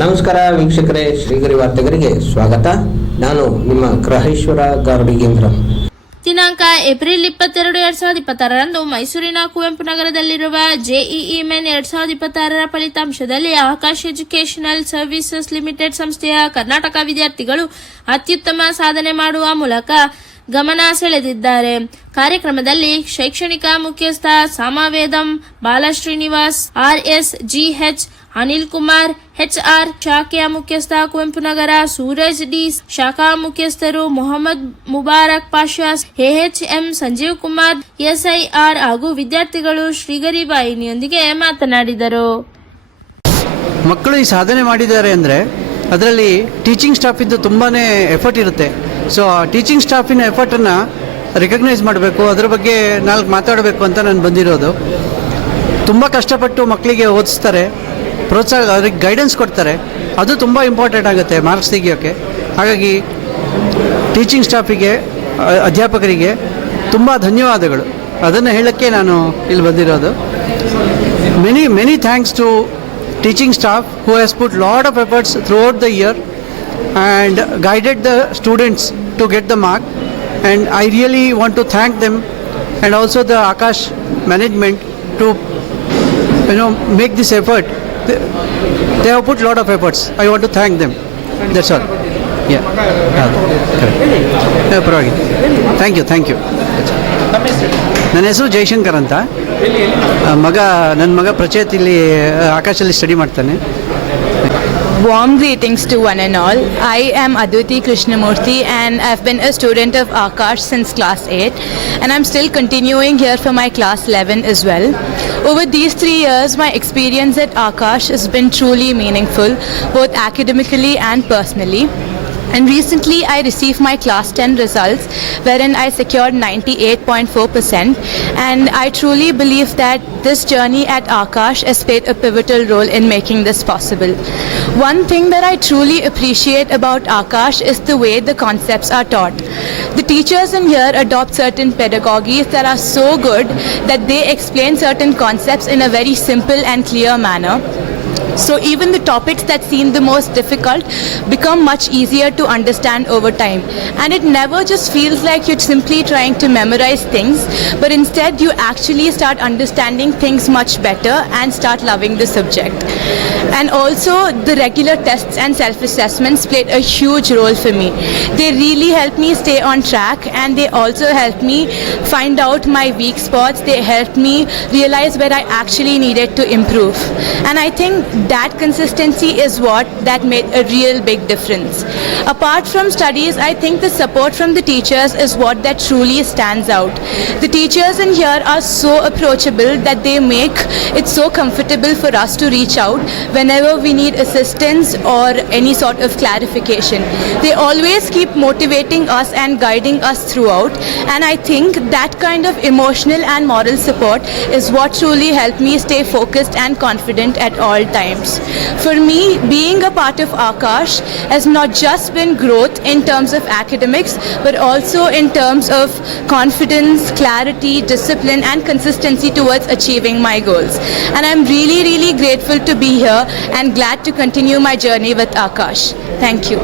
ನಮಸ್ಕಾರ ವೀಕ್ಷಕರೇ, ಶ್ರೀಗರಿ ವಾರ್ತೆಗರಿಗೆ ಸ್ವಾಗತ. ನಾನು ನಿಮ್ಮ ಗ್ರಹೇಶ್ವರ ಗಾರ್ಡಿಗೇಂದ್ರ. ದಿನಾಂಕ ಏಪ್ರಿಲ್ 22, 2026ರಂದು ಮೈಸೂರಿನ ಕುವೆಂಪು ನಗರದಲ್ಲಿರುವ ಜೆಇಇ ಮೇನ್ 2026ರ ಫಲಿತಾಂಶದಲ್ಲಿ ಆಕಾಶ್ ಎಜುಕೇಷನಲ್ ಸರ್ವಿಸಸ್ ಲಿಮಿಟೆಡ್ ಸಂಸ್ಥೆಯ ಕರ್ನಾಟಕ ವಿದ್ಯಾರ್ಥಿಗಳು ಅತ್ಯುತ್ತಮ ಸಾಧನೆ ಮಾಡುವ ಮೂಲಕ ಗಮನ ಸೆಳೆದಿದ್ದಾರೆ. ಕಾರ್ಯಕ್ರಮದಲ್ಲಿ ಶೈಕ್ಷಣಿಕ ಮುಖ್ಯಸ್ಥ Samavedam ಬಾಲಶ್ರೀನಿವಾಸ್, RS, GH, Anil Kumar, HR, ಶಾಖೆಯ ಮುಖ್ಯಸ್ಥ ಕುವೆಂಪು ನಗರ ಸೂರಜ್ ಡಿ, ಶಾಖಾ ಮುಖ್ಯಸ್ಥರು ಮೊಹಮ್ಮದ್ ಮುಬಾರಕ್ ಪಾಷಾ, AHM ಸಂಜೀವ್ ಕುಮಾರ್, SIR ಹಾಗೂ ವಿದ್ಯಾರ್ಥಿಗಳು ಶ್ರೀಗರಿ ವಾಹಿನಿಯೊಂದಿಗೆ ಮಾತನಾಡಿದರು. ಮಕ್ಕಳು ಈ ಸಾಧನೆ ಮಾಡಿದ್ದಾರೆ ಅಂದರೆ ಅದರಲ್ಲಿ ಟೀಚಿಂಗ್ ಸ್ಟಾಫಿಂದು ತುಂಬಾ ಎಫರ್ಟ್ ಇರುತ್ತೆ. ಸೊ ಆ ಟೀಚಿಂಗ್ ಸ್ಟಾಫಿನ ಎಫರ್ಟನ್ನು ರೆಕಗ್ನೈಸ್ ಮಾಡಬೇಕು, ಅದರ ಬಗ್ಗೆ ನಾಲ್ಕು ಮಾತಾಡಬೇಕು ಅಂತ ನಾನು ಬಂದಿರೋದು. ತುಂಬ ಕಷ್ಟಪಟ್ಟು ಮಕ್ಕಳಿಗೆ ಓದಿಸ್ತಾರೆ, ಪ್ರೋತ್ಸಾಹ, ಅವ್ರಿಗೆ ಗೈಡೆನ್ಸ್ ಕೊಡ್ತಾರೆ. ಅದು ತುಂಬ ಇಂಪಾರ್ಟೆಂಟ್ ಆಗುತ್ತೆ ಮಾರ್ಕ್ಸ್ ತೆಗಿಯೋಕ್ಕೆ. ಹಾಗಾಗಿ ಟೀಚಿಂಗ್ ಸ್ಟಾಫಿಗೆ, ಅಧ್ಯಾಪಕರಿಗೆ ತುಂಬ ಧನ್ಯವಾದಗಳು. ಅದನ್ನು ಹೇಳೋಕ್ಕೆ ನಾನು ಇಲ್ಲಿ ಬಂದಿರೋದು. Many thanks to teaching staff who has put lot of efforts throughout the year and guided the students to get the mark, and I really want to thank them, and also the Akash management to make this effort. They have put lot of efforts. I want to thank them. That's all. Yeah, correct. Thank you. ನನ್ನ ಹೆಸರು ಜಯಶಂಕರ್ ಅಂತ. ನನ್ನ ಮಗ ಪ್ರಚೇತ್ ಇಲ್ಲಿ ಆಕಾಶಲ್ಲಿ study ಮಾಡ್ತಾನೆ. Warm greetings to one and all. I am Aditi Krishnamurthy and I've been a student of Akash since class 8, and I'm still continuing here for my class 11 as well. Over these 3 years, my experience at Akash has been truly meaningful, both academically and personally. And recently I received my class 10 results, wherein I secured 98.4%, and I truly believe that this journey at Akash has played a pivotal role in making this possible. One thing that I truly appreciate about Akash is the way the concepts are taught. The teachers in here adopt certain pedagogies that are so good that they explain certain concepts in a very simple and clear manner. So even the topics that seem the most difficult become much easier to understand over time. And it never just feels like you're simply trying to memorize things, but instead you actually start understanding things much better and start loving the subject. And also the regular tests and self-assessments played a huge role for me. They really helped me stay on track, and they also helped me find out my weak spots. They helped me realize where I actually needed to improve. And I think that consistency is what that made a real big difference. Apart from studies, I think the support from the teachers is what that truly stands out. The teachers in here are so approachable that they make it so comfortable for us to reach out whenever we need assistance or any sort of clarification. They always keep motivating us and guiding us throughout, and I think that kind of emotional and moral support is what truly helped me stay focused and confident at all times. For me, being a part of Akash has not just been growth in terms of academics, but also in terms of confidence, clarity, discipline, and consistency towards achieving my goals. And I'm really, really grateful to be here and glad to continue my journey with Akash. Thank you.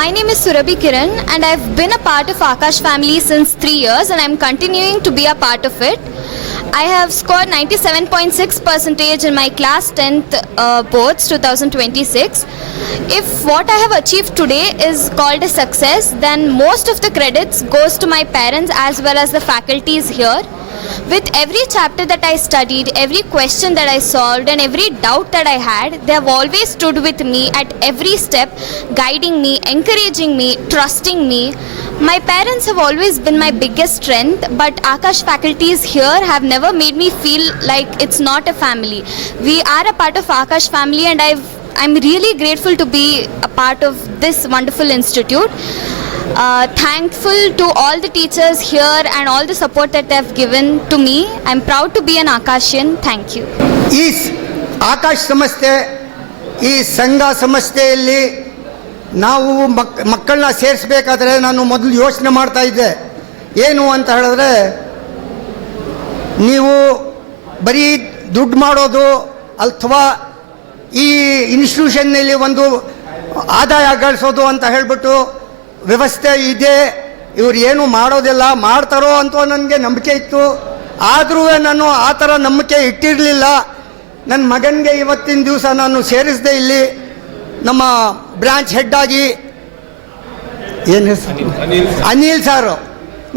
My name is Surabhi Kiran, and I've been a part of Akash family since 3 years, and I'm continuing to be a part of it. I have scored 97.6% in my class 10th boards 2026. If what I have achieved today is called a success, then most of the credits goes to my parents as well as the faculties here. With every chapter that I studied, every question that I solved, and every doubt that I had, they have always stood with me at every step, guiding me, encouraging me, trusting me. My parents have always been my biggest strength, but Akash faculties here have never made me feel like it's not a family. We are a part of Akash family, and I'm really grateful to be a part of this wonderful institute. Thankful to all the teachers here and all the support that they have given to me. I'm proud to be an Akashian. Thank you. ಈ ಆಕಾಶ್ ಸಂಸ್ಥೆ, ಈ ಸಂಘ ಸಂಸ್ಥೆಯಲ್ಲಿ ನಾವು ಮಕ್ಕಳನ್ನ ಸೇರಿಸಬೇಕಾದ್ರೆ ನಾನು ಮೊದಲು ಯೋಚನೆ ಮಾಡ್ತಾ ಇದ್ದೆ. ಏನು ಅಂತ ಹೇಳಿದ್ರೆ, ನೀವು ಬರೀ ದುಡ್ಡು ಮಾಡೋದು ಅಥವಾ ಈ ಇನ್ಸ್ಟಿಟ್ಯೂಷನ್ನಲ್ಲಿ ಒಂದು ಆದಾಯ ಗಳಿಸೋದು ಅಂತ ಹೇಳಿಬಿಟ್ಟು ವ್ಯವಸ್ಥೆ ಇದೆ, ಇವ್ರು ಏನು ಮಾಡೋದಿಲ್ಲ, ಮಾಡ್ತಾರೋ ಅಂತ ನನಗೆ ನಂಬಿಕೆ ಇತ್ತು. ಆದರೂ ನಾನು ಆ ಥರ ನಂಬಿಕೆ ಇಟ್ಟಿರಲಿಲ್ಲ. ನನ್ನ ಮಗನಿಗೆ ಇವತ್ತಿನ ದಿವಸ ನಾನು ಸೇರಿಸಿದೆ ಇಲ್ಲಿ ನಮ್ಮ ಬ್ರಾಂಚ್ ಹೆಡ್ ಆಗಿ. ಏನು ಹೆಸರು? ಅನಿಲ್ ಸಾರು.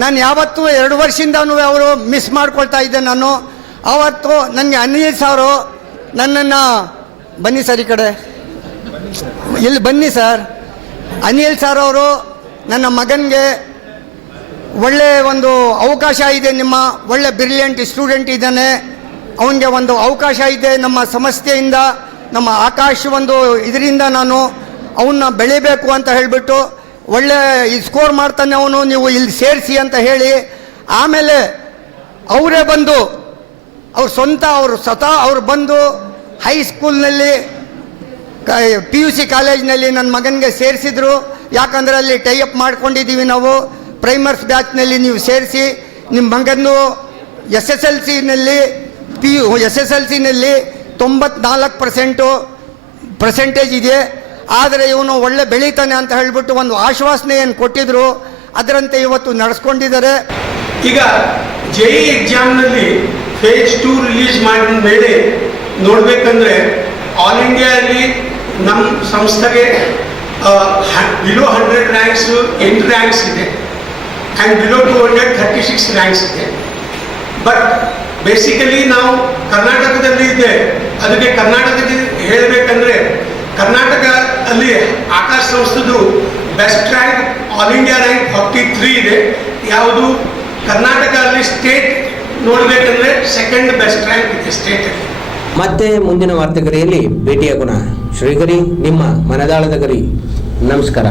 ನಾನು ಯಾವತ್ತೂ 2 ವರ್ಷದಿಂದನೂ ಅವರು ಮಿಸ್ ಮಾಡ್ಕೊಳ್ತಾ ಇದ್ದೆ. ನಾನು ಆವತ್ತು ನನಗೆ ಅನಿಲ್ ಸಾರು ನನ್ನನ್ನು, ಬನ್ನಿ ಸರ್ ಈ ಕಡೆ, ಇಲ್ಲಿ ಬನ್ನಿ ಸರ್. ಅನಿಲ್ ಸರ್ ಅವರು ನನ್ನ ಮಗನಿಗೆ ಒಳ್ಳೆ ಒಂದು ಅವಕಾಶ ಇದೆ, ನಿಮ್ಮ ಒಳ್ಳೆ ಬ್ರಿಲಿಯಂಟ್ ಸ್ಟೂಡೆಂಟ್ ಇದ್ದಾನೆ, ಅವನಿಗೆ ಒಂದು ಅವಕಾಶ ಇದೆ ನಮ್ಮ ಸಂಸ್ಥೆಯಿಂದ, ನಮ್ಮ ಆಕಾಶ್ ಒಂದು ಇದರಿಂದ ನಾನು ಅವನ್ನ ಬೆಳಿಬೇಕು ಅಂತ ಹೇಳಿಬಿಟ್ಟು ಒಳ್ಳೆ ಸ್ಕೋರ್ ಮಾಡ್ತಾನೆ ಅವನು, ನೀವು ಇಲ್ಲಿ ಸೇರಿಸಿ ಅಂತ ಹೇಳಿ, ಆಮೇಲೆ ಅವರೇ ಬಂದು ಅವರು ಸ್ವತಃ ಅವ್ರು ಬಂದು ಹೈಸ್ಕೂಲ್ನಲ್ಲಿ PUC ಕಾಲೇಜ್ನಲ್ಲಿ ನನ್ನ ಮಗನಿಗೆ ಸೇರಿಸಿದ್ರು. ಯಾಕಂದರೆ ಅಲ್ಲಿ ಟೈಅಪ್ ಮಾಡ್ಕೊಂಡಿದ್ದೀವಿ ನಾವು, ಪ್ರೈಮರ್ಸ್ ಬ್ಯಾಚ್ನಲ್ಲಿ ನೀವು ಸೇರಿಸಿ ನಿಮ್ಮ ಮಗನ್ನು SSLCನಲ್ಲಿ SSLCನಲ್ಲಿ 94% ಪರ್ಸೆಂಟೇಜ್ ಇದೆ, ಆದರೆ ಇವನು ಒಳ್ಳೆ ಬೆಳೀತಾನೆ ಅಂತ ಹೇಳಿಬಿಟ್ಟು ಒಂದು ಆಶ್ವಾಸನೆಯನ್ನು ಕೊಟ್ಟಿದ್ರು. ಅದರಂತೆ ಇವತ್ತು ನಡೆಸ್ಕೊಂಡಿದ್ದಾರೆ. ಈಗ JEE ಎಕ್ಸಾಮ್ನಲ್ಲಿ ಫೇಸ್ 2 ರಿಲೀಸ್ ಮಾಡಿದ ಮೇಲೆ ನೋಡಬೇಕಂದ್ರೆ ಆಲ್ ಇಂಡಿಯಾದಲ್ಲಿ ನಮ್ಮ ಸಂಸ್ಥೆಗೆ ಬಿಲೋ 100 ರ್ಯಾಂಕ್ಸ್ 8 ರ್ಯಾಂಕ್ಸ್ ಇದೆ ಆ್ಯಂಡ್ ಬಿಲೋ 200 36 ರ್ಯಾಂಕ್ಸ್ ಇದೆ. ಬಟ್ ಬೇಸಿಕಲಿ ನಾವು ಕರ್ನಾಟಕದಲ್ಲಿ ಇದೆ. ಅದಕ್ಕೆ ಕರ್ನಾಟಕಕ್ಕೆ ಹೇಳಬೇಕಂದ್ರೆ ಕರ್ನಾಟಕ ಅಲ್ಲಿ ಆಕಾಶ್ ಸಂಸ್ಥೆದು best rank all India rank 43 ಇದೆ. ಯಾವುದು ಕರ್ನಾಟಕ ಅಲ್ಲಿ ಸ್ಟೇಟ್ ನೋಡಬೇಕಂದ್ರೆ ಸೆಕೆಂಡ್ ಬೆಸ್ಟ್ ರ್ಯಾಂಕ್ ಇದೆ ಸ್ಟೇಟಲ್ಲಿ. ಮತ್ತೆ ಮುಂದಿನ ವಾರ್ತೆಗರಿಯಲ್ಲಿ ಭೇಟಿಯಾಗೋಣ. ಶ್ರೀಗರಿ, ನಿಮ್ಮ ಮನದಾಳದ ಗರಿ. ನಮಸ್ಕಾರ.